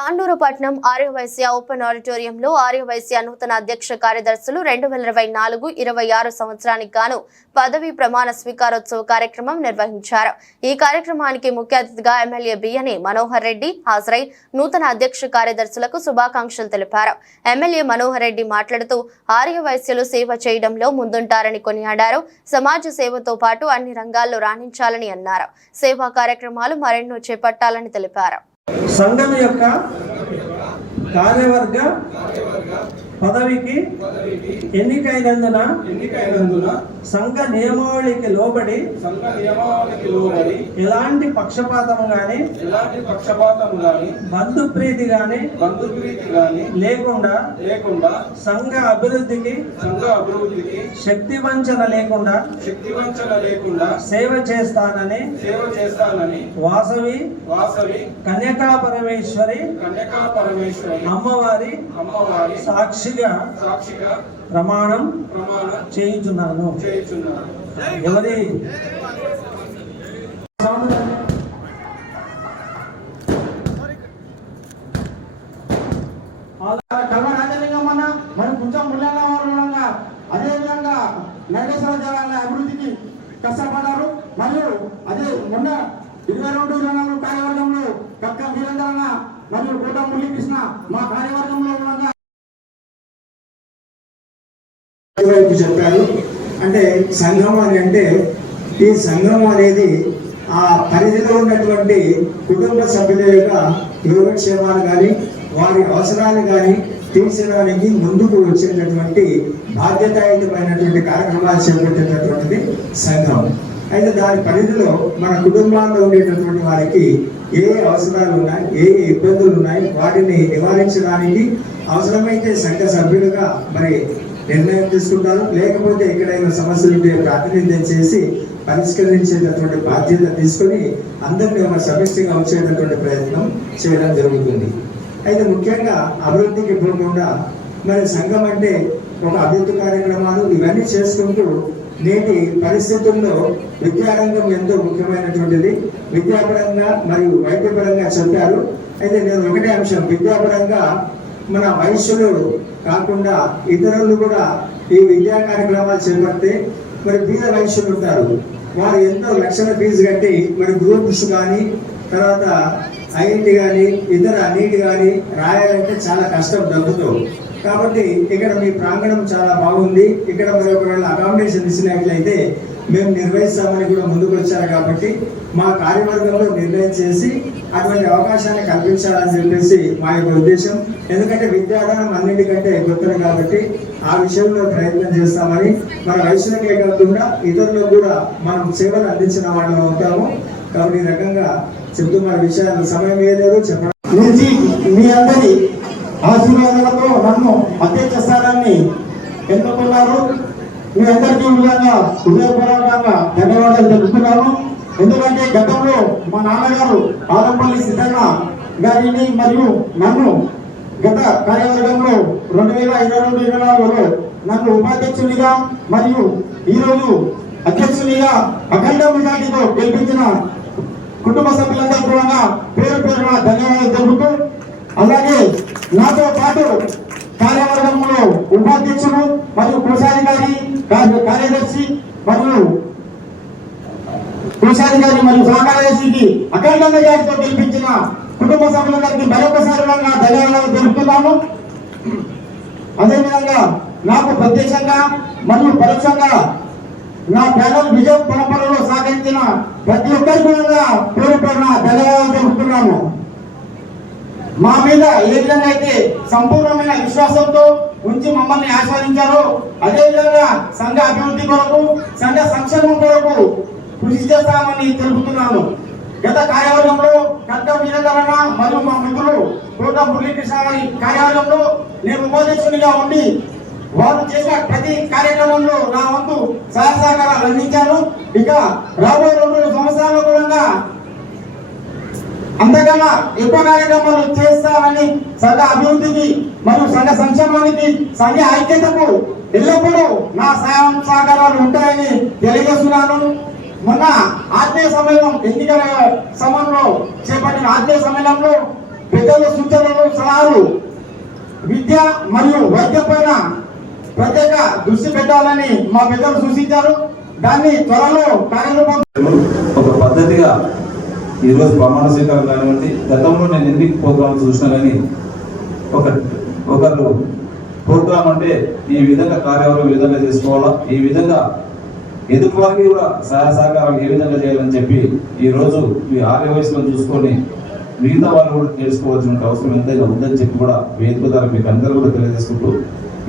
తాండూరు పట్నం ఆర్యవైశ్య ఓపెన్ ఆడిటోరియంలో ఆర్యవైశ్య నూతన అధ్యక్ష కార్యదర్శులు 2024-26 సంవత్సరానికి గాను పదవి ప్రమాణ స్వీకారోత్సవ కార్యక్రమం నిర్వహించారు. ఈ కార్యక్రమానికి ముఖ్య అతిథిగా ఎమ్మెల్యే బియ్యని మనోహర్ రెడ్డి హాజరై నూతన అధ్యక్ష కార్యదర్శులకు శుభాకాంక్షలు తెలిపారు. ఎమ్మెల్యే మనోహర్ రెడ్డి మాట్లాడుతూ ఆర్యవైశ్యులు సేవ చేయడంలో ముందుంటారని కొనియాడారు. సమాజ సేవతో పాటు అన్ని రంగాల్లో రాణించాలని అన్నారు. సేవా కార్యక్రమాలు మరెన్నో చేపట్టాలని తెలిపారు. సంఘం యొక్క కార్యవర్గ పదవికి ఎన్నికైనందున సంఘ నియమావళికి లోబడి ఎలాంటి పక్షపాతం గాని బంధుప్రీతి గాని లేకుండా సంఘ అభివృద్ధికి శక్తి వంచన లేకుండా సేవ చేస్తానని వాసవి కన్యకా పరమేశ్వరి అమ్మవారి సాక్షిగా ప్రమాణం చేయించున్నాను. ఎవరి కల్వరాజలింగం అన్న మరి కొంచెం మూల్యంగా అదేవిధంగా నగేశ్వర దేవాలయ అభివృద్ధికి కష్టపడ్డారు. మరియు అదే మొన్న 22-24 కార్యవర్గంలో కక్క వీరేంద్రన్న మరియు కోట మురళీకృష్ణ మా కార్యవర్గంలో ఉండగా చెప్పారు. అంటే సంఘం అని అంటే ఈ సంఘం అనేది ఆ పరిధిలో ఉన్నటువంటి కుటుంబ సభ్యుల యొక్క యోగక్షేమాలు కానీ వారి అవసరాలు కానీ తీర్చడానికి ముందుకు వచ్చేటటువంటి బాధ్యతాయుతమైనటువంటి కార్యక్రమాలు చేపట్టేటటువంటిది సంఘం. అయితే దాని పరిధిలో మన కుటుంబాల్లో ఉండేటటువంటి వారికి ఏ అవసరాలు ఉన్నాయి, ఏ ఇబ్బందులు ఉన్నాయి, వాటిని నివారించడానికి అవసరమైతే సంఘ సభ్యులుగా మరి నిర్ణయం తీసుకుంటారు. లేకపోతే ఎక్కడైనా సమస్యలు ఉంటే ప్రాతినిధ్యం చేసి పరిష్కరించేటటువంటి బాధ్యత తీసుకొని అందరినీ ఒక సమిష్టిగా వచ్చేటటువంటి ప్రయత్నం చేయడం జరుగుతుంది. అయితే ముఖ్యంగా అభివృద్ధికి పోకుండా మరి సంఘం అంటే ఒక అభివృద్ధి కార్యక్రమాలు ఇవన్నీ చేసుకుంటూ నేటి పరిస్థితుల్లో విద్యారంగం ఎంతో ముఖ్యమైనటువంటిది. విద్యాపరంగా మరియు వైద్యపరంగా చెప్పారు. అయితే నేను ఒకటే అంశం, విద్యాపరంగా మన వైశ్యులు కాకుండా ఇతరులు కూడా ఈ విద్యా కార్యక్రమాలు చేపడితే మరి బీద వైశ్యులు ఉంటారు. వారు ఎంతో లక్షల ఫీజు కట్టి మరి గ్రూప్స్ కానీ తర్వాత ఐఐటి కానీ ఇతర నీట్ కానీ రాయాలంటే చాలా కష్టం డబ్బుతో. కాబట్టి ఇక్కడ మీ ప్రాంగణం చాలా బాగుంది. ఇక్కడ మరి ఒకవేళ అకామిడేషన్ ఇచ్చినట్లయితే మేము నిర్వహిస్తామని కూడా ముందుకు వచ్చారు. కాబట్టి మా కార్యవర్గంలో నిర్ణయం చేసి అటువంటి అవకాశాన్ని కల్పించాలని చెప్పేసి మా యొక్క ఉద్దేశం. ఎందుకంటే విద్యాదానం అన్నింటికంటే గొప్పది కాబట్టి ఆ విషయంలో ప్రయత్నం చేస్తామని మన వైశ్యులకే కాకుండా ఇతరులకు కూడా మనం సేవలు అందించిన వాళ్ళం అవుతాము. కాబట్టి ఈ రకంగా చెప్తూ మన విషయాలు సమయం ఏదో చెప్పడం మీ అందరి ఆశీర్వాదాలతో నన్ను అధ్యక్ష స్థానాన్ని ఎన్నుకున్నారు. మీ అందరికీ హృదయపూర్వకంగా ధన్యవాదాలు తెలుపుతున్నాను. ఎందుకంటే గతంలో మా నాన్నగారు ఆలంపల్లి సిద్ధన్న గారిని మరియు నన్ను గత కార్యవర్గంలో 2022-24లో నన్ను ఉపాధ్యక్షునిగా మరియు ఈరోజు అధ్యక్షునిగా అఖండ మెజార్టీతో గెలిపించిన కుటుంబ సభ్యులందరూ కూడా పేరు పేరున ధన్యవాదాలు తెలుపుతూ, అలాగే నాతో పాటు కార్యవర్గంలో ఉపాధ్యక్షులు మరియు కోశాధికారి కార్యదర్శి మరియు కోశాధికారి మరియు సహకార్యదర్శికి అఖండ మెజార్టీతో గెలిపించిన కుటుంబ సభ్యులందరికీ మరొకసారి ధన్యవాదాలు తెలుపుతున్నాను. అదేవిధంగా నాకు ప్రత్యక్షంగా మరియు పరోక్షంగా నా ప్యానల్ విజయం పరంపరలో సహకరించిన ప్రతి ఒక్కరికి కూడా పేరు పేరున ధన్యవాదాలు తెలుపుతున్నాను. మా మీద ఏ విధంగా అయితే సంపూర్ణమైన విశ్వాసంతో ఉంచి మమ్మల్ని ఆస్వాదించారో అదేవిధంగా సంఘ అభివృద్ధి కొరకు, సంఘ సంక్షేమం కొరకు కృషి చేస్తామని తెలుపుతున్నాను. గత కార్యవర్గంలో కట్ట వీరకరణ మరియు మా మిత్రులు కోట మురళీకృష్ణ గారి కార్యవర్గంలో నేను ఉపాధ్యక్షునిగా ఉండి వారు చేసిన ప్రతి కార్యక్రమంలో నా వంతు సహకారాలు అందించాను. ఇక రాబోయే 2 సంవత్సరాల్లో కూడా అంతకన్నా ఎక్కువ కార్యక్రమాలు చేస్తామని సంఘ అభివృద్ధికి మరియు సంఘ సంక్షేమానికి, సంఘ ఐక్యతకు ఎల్లప్పుడూ నా సహకారాలు ఉంటాయని తెలియజేస్తున్నాను. మొన్న ఆత్మీయ సమ్మేళనం ఎన్నికల సమయంలో చేపట్టిన ఆత్మీయ సమ్మేళనంలో పెద్దల సూచనలు సలహాలు విద్య మరియు వైద్యం పైన ప్రత్యేక దృష్టి పెట్టాలని మా పెద్దలు సూచించారు. దాన్ని త్వరలో కార్యరూపం ఒక పద్ధతిగా ఈరోజు ప్రమాణ స్వీకారం కానివ్వండి, గతంలో నేను ఎన్ని ప్రోగ్రామ్స్ చూసినా కానీ ఒకరు ప్రోగ్రామ్ అంటే ఈ విధంగా కార్యవర్గం ఈ విధంగా చేసుకోవాలా, ఈ విధంగా ఎదుటి వారికి కూడా సహాయ సహకారం ఏ విధంగా చేయాలని చెప్పి ఈరోజు మీ ఆర్య వయసులో చూసుకొని మిగతా వాళ్ళు కూడా తెలుసుకోవాల్సిన అవసరం ఎంతైనా ఉందని చెప్పి కూడా వేదిక ద్వారా మీకు అందరూ కూడా తెలియజేసుకుంటూ,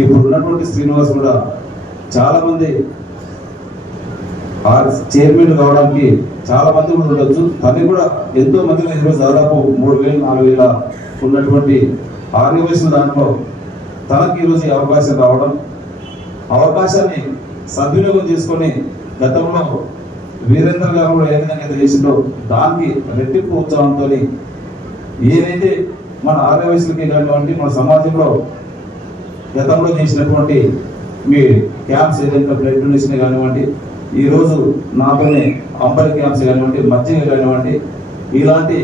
ఇప్పుడు ఉన్నటువంటి శ్రీనివాస్ కూడా చాలా మంది చైర్మన్ కావడానికి చాలా మంది కూడా ఉండొచ్చు. తను కూడా ఎంతో మందిని ఈరోజు దాదాపు 3,000-4,000 ఉన్నటువంటి ఆర్య వయసుల దాంట్లో తనకి ఈరోజు ఈ అవకాశం రావడం, అవకాశాన్ని సద్వినియోగం చేసుకొని గతంలో వీరేంద్ర గారు కూడా ఏ విధంగా చేసిందో దానికి రెట్టింపు ఉత్సాహంతో ఏదైతే మన ఆర్య వయసులకి కానివ్వండి, మన సమాజంలో గతంలో చేసినటువంటి మీ క్యాంప్స్ ఏదైతే బ్లడ్ డొనేషన్ కానివ్వండి, ఈరోజు నాతోనే అంబలి క్యాంప్స్ కానివ్వండి, మజ్జిగ కానివ్వండి, ఇలాంటి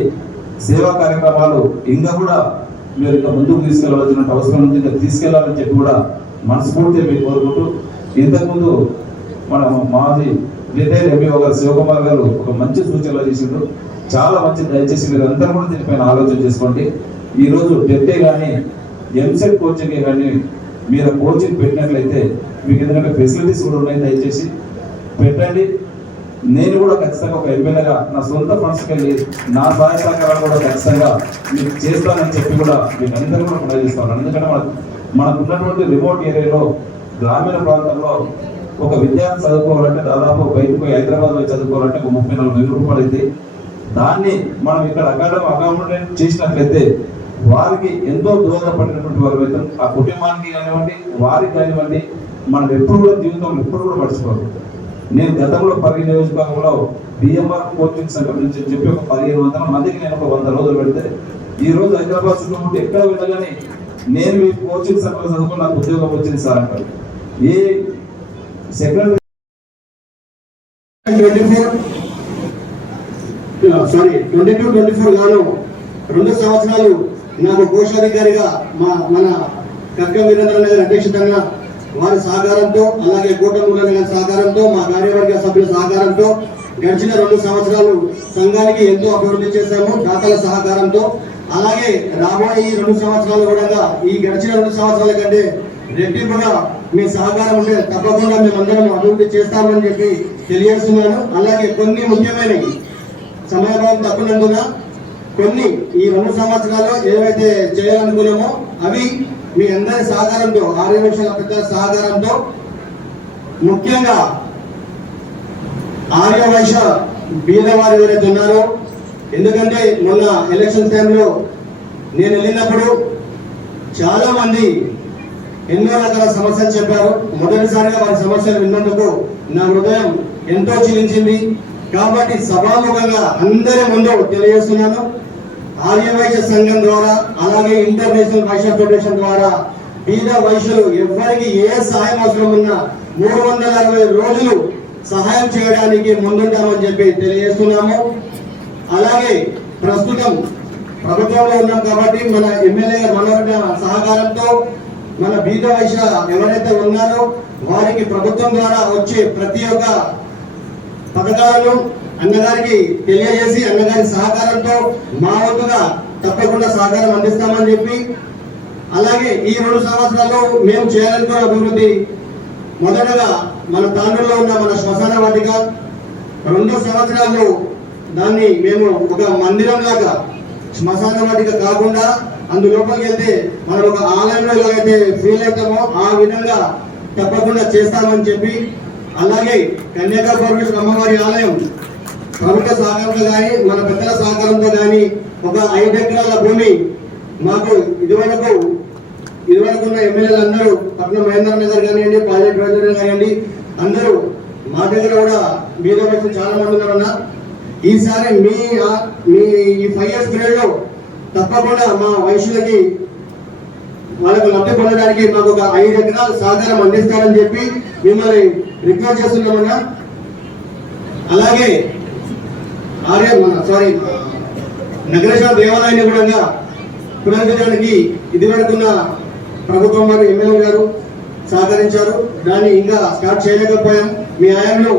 సేవా కార్యక్రమాలు ఇంకా కూడా మీరు ఇంకా ముందుకు తీసుకెళ్ళవలసిన అవసరం ఉంది. ఇంకా తీసుకెళ్లాలని చెప్పి కూడా మనస్ఫూర్తిగా మీరు కోరుకుంటూ, ఇంతకుముందు మన మాజీ రిటైర్ ఎంపీఓ గారు శివకుమార్ గారు ఒక మంచి సూచనలు చేసిండ్రు, చాలా మంచి. దయచేసి మీరు అందరూ కూడా దీనిపైన ఆలోచన చేసుకోండి. ఈరోజు టెట్టే కానీ ఎంసెట్ కోచింగ్ కానీ మీరు కోచింగ్ పెట్టినట్లయితే మీకు ఎందుకంటే ఫెసిలిటీస్ కూడా ఉన్నాయి, దయచేసి పెట్టండి. నేను కూడా ఖచ్చితంగా ఒక ఎమ్మెల్యేగా నా సొంత ఫండ్స్కి వెళ్ళి నా సహాయ సహకారాలు కూడా ఖచ్చితంగా మీకు చేస్తానని చెప్పి కూడా మీకు అందరూ కూడా ప్రయత్నిస్తాను. ఎందుకంటే మనకు ఉన్నటువంటి రిమోట్ ఏరియాలో గ్రామీణ ప్రాంతంలో ఒక విద్యార్థి చదువుకోవాలంటే దాదాపు బయటకు పోయి హైదరాబాద్లో చదువుకోవాలంటే ఒక 34,000 రూపాయలు అయితే, దాన్ని మనం ఇక్కడ అకామిడేట్ చేసినట్లయితే వారికి ఎంతో దోహదపడినటువంటి వారు అయితే ఆ కుటుంబానికి కానివ్వండి, వారికి కానివ్వండి, మనం ఎప్పుడు కూడా జీవితంలో ఎప్పుడు కూడా మర్చిపోదు. నేను గతంలో పరిగి నియోజకవర్గంలో బిఎంఆర్ కోచింగ్ సెంటర్ నుంచి చెప్పి ఒక 1,500 మందికి నేను ఒక 100 రోజులు పెడితే, ఈ రోజు హైదరాబాద్ చుట్టూ ఎక్కడ వెళ్ళగానే నేను మీ కోచింగ్ సెంటర్ చదువుకుని నాకు ఉద్యోగం వచ్చింది సార్ అంటారు. ఏ సెక్రటరీ 22-24 గాను 2 సంవత్సరాలు నాకు కోశాధికారిగా మన కక్క వీరేంద్ర నగర్ అధ్యక్షతంగా వారి సహకారంతో, అలాగే కూటమి గారి సహకారంతో, మా కార్యవర్గ సభ్యుల సహకారంతో గడిచిన 2 సంవత్సరాలు సంఘానికి ఎంతో అభివృద్ధి చేశాము దాతల సహకారంతో. అలాగే రాబోయే ఈ 2 సంవత్సరాలు కూడా ఈ గడిచిన 2 సంవత్సరాల కంటే రెట్టింపుగా మీ సహకారం ఉంటే తప్పకుండా మేమందరం అభివృద్ధి చేస్తామని చెప్పి తెలియజేస్తున్నాను. అలాగే కొన్ని ముఖ్యమైనవి సమయభావం తక్కువనందున కొన్ని ఈ 2 సంవత్సరాలు ఏవైతే చేయాలనుకున్నామో అవి మీ అందరి సహకారంతో, ఆర్య వయసుల పెద్దల సహకారంతో, ముఖ్యంగా ఆర్య వైశ్య బీదవారు ఎవరైతే ఉన్నారో, ఎందుకంటే మొన్న ఎలక్షన్ టైంలో నేను వెళ్ళినప్పుడు చాలా మంది ఎన్నో రకాల సమస్యలు చెప్పారు. మొదటిసారిగా వారి సమస్యలు విన్నందుకు నా హృదయం ఎంతో చిలించింది. కాబట్టి సభాముఖంగా అందరి ముందు తెలియజేస్తున్నాను, ఆర్య వైశ్య సంఘం ద్వారా అలాగే ఇంటర్నేషనల్ వైశ్య ఫెడరేషన్ ద్వారా బీద వైశ్యులు ఎవరికి ఏ సహాయం అవసరం ఉన్నా 360 రోజులు సహాయం చేయడానికి ముందుంటామని చెప్పి తెలియజేస్తున్నాము. అలాగే ప్రస్తుతం ప్రభుత్వంలో ఉన్నాం కాబట్టి మన ఎమ్మెల్యే మనోహర సహకారంతో మన బీద వైశ్య ఎవరైతే ఉన్నారో వారికి ప్రభుత్వం ద్వారా వచ్చే ప్రతి ఒక్క పథకాలను అన్నగారికి తెలియజేసి అన్నగారి సహకారంతో మా వంతుగా తప్పకుండా సహకారం అందిస్తామని చెప్పి, అలాగే ఈ 2 సంవత్సరాల్లో మేము చేయాలనుకున్న అభివృద్ధి మొదటగా మన తాండ్రులో ఉన్న మన శ్మశాన వాటిక 2 సంవత్సరాల్లో దాన్ని మేము ఒక మందిరం లాగా శ్మశాన వాటిక కాకుండా అందులోపలికి వెళ్తే మనం ఒక ఆలయంలో ఎలాగైతే ఫీల్ అవుతామో ఆ విధంగా తప్పకుండా చేస్తామని చెప్పి, అలాగే కన్యాకా పరమేశ్వర అమ్మవారి ఆలయం ప్రభుత్వ సహకారంతో కానీ మన పెద్దల సహకారంతో కానీ ఒక 5 ఎకరాల భూమి మాకు ఇదివరకు ఉన్న ఎమ్మెల్యేలు అందరూ పట్నం మహేంద్ర నగర్ కానివ్వండి, ప్రాజెక్ట్ రాజేంద్ర కానివ్వండి, అందరూ మా దగ్గర కూడా బీద వైశ్యులు చాలా మంది ఉన్నారన్న. ఈసారి మీ ఈ 5 years పీరియడ్ లో తప్పకుండా మా వైశ్యులకి వాళ్ళకు లబ్ధి పొందడానికి మాకు ఒక 5 ఎకరాల సహకారం అందిస్తారని చెప్పి మిమ్మల్ని రిక్వెస్ట్ చేస్తున్నామన్నా. అలాగే నగరేశ్వర దేవాలయాన్ని కూడా పునరుద్ధరణకి ఇదివరకున్న ప్రభుత్వం వారు ఎమ్మెల్యే గారు సహకరించారు. దాన్ని ఇంకా స్టార్ట్ చేయలేకపోయాం. మీ హయాంలో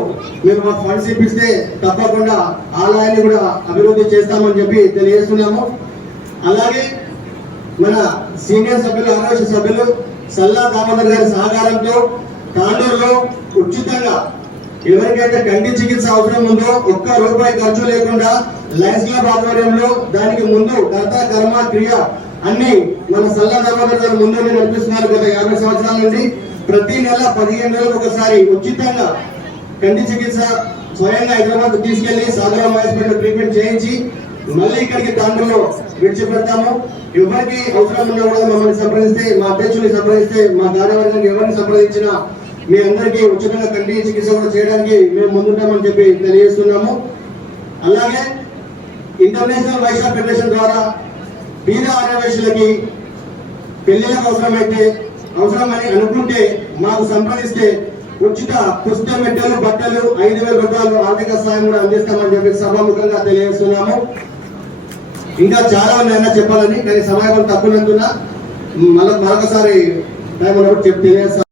మీరు మాకు ఫండ్స్ ఇప్పిస్తే తప్పకుండా ఆలయాన్ని కూడా అభివృద్ధి చేస్తామని చెప్పి తెలియజేస్తున్నాము. అలాగే మన సీనియర్ సభ్యులు, ఆరోగ్య సభ్యులు సల్లా దామోదర్ గారి సహకారంతో తాండూరులో ఉచితంగా ఎవరికైతే కంటి చికిత్స అవసరం ఉందో ఒక్క రూపాయి ఖర్చు లేకుండా లయన్స్ క్లబ్ ఆధ్వర్యంలో దానికి ముందు కర్త కర్మ క్రియ అన్ని మన సల్లా దామోదర్ గారు ముందు నడిపిస్తున్నారు. గత 50 సంవత్సరాల నుండి ప్రతి నెల 15 రోజులకు ఒకసారి ఉచితంగా కంటి చికిత్స స్వయంగా హైదరాబాద్ తీసుకెళ్లి సాగరం హాస్పిటల్ ట్రీట్మెంట్ చేయించి మళ్ళీ ఇక్కడికి తాండూరులో విడిచిపెడతాము. ఎవరికి అవసరం ఉన్నా కూడా మమ్మల్ని సంప్రదిస్తే, మా అధ్యక్షుని సంప్రదిస్తే, మా కార్యవర్గానికి ఎవరిని సంప్రదించినా మీ అందరికీ ఉచితంగా కంటి చికిత్స కూడా చేయడానికి మేము ముందుంటామని చెప్పి తెలియజేస్తున్నాము. అలాగే ఇంటర్నేషనల్ వైశ్య ఫెడరేషన్ ద్వారా బీద ఆర్యవైశ్యులకి పెళ్లిలకు అవసరమని అనుకుంటే మాకు సంప్రదిస్తే ఉచిత పుస్తక మెట్టలు, బట్టలు, 5,000 రూపాయలు ఆర్థిక సాయం కూడా అందిస్తామని చెప్పి సభాముఖంగా తెలియజేస్తున్నాము. ఇంకా చాలా ఉన్నాయన్నా చెప్పాలని, కానీ సమయం తక్కువ మరొకసారి టైం ఉన్నప్పుడు తెలియజేస్తాను.